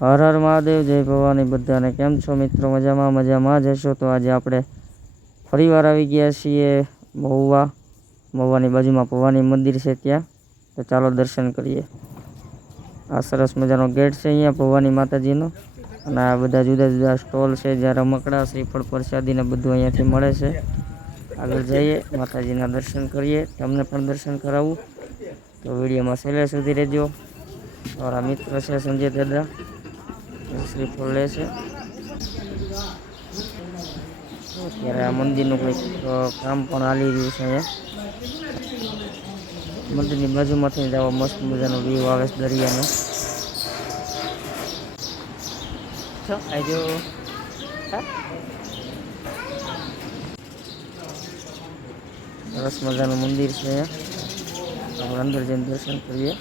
હર હર મહાદેવ, જય ભવાની બધાને. કેમ છો મિત્રો? મજામાં મજામાં જ હશો? તો આજે આપણે ફરીવાર આવી ગયા છીએ મહુવા. મહુવાની બાજુમાં ભવાની મંદિર છે ત્યાં. તો ચાલો દર્શન કરીએ. આ સરસ મજાનો ગેટ છે અહીંયા ભવાની માતાજીનો. અને આ બધા જુદા જુદા સ્ટોલ છે જ્યાં રમકડા, શ્રીફળ પ્રસાદીને બધું અહીંયાથી મળે છે. આગળ જઈએ, માતાજીના દર્શન કરીએ. તમને પણ દર્શન કરાવું. તો વિડીયોમાં છેલ્લે સુધી રહેજો. મારા મિત્ર છે સંજય દાદા. શ્રીફળ લે છે. અત્યારે આ મંદિરનું કંઈક કામ પણ હાલી રહ્યું છે અહીંયા. મંદિરની બાજુમાંથી જ આવો મસ્ત મજાનો વ્યૂ આવે છે દરિયાનો. આજો સરસ મજાનું મંદિર છે આપણે અંદર જઈને દર્શન કરીએ.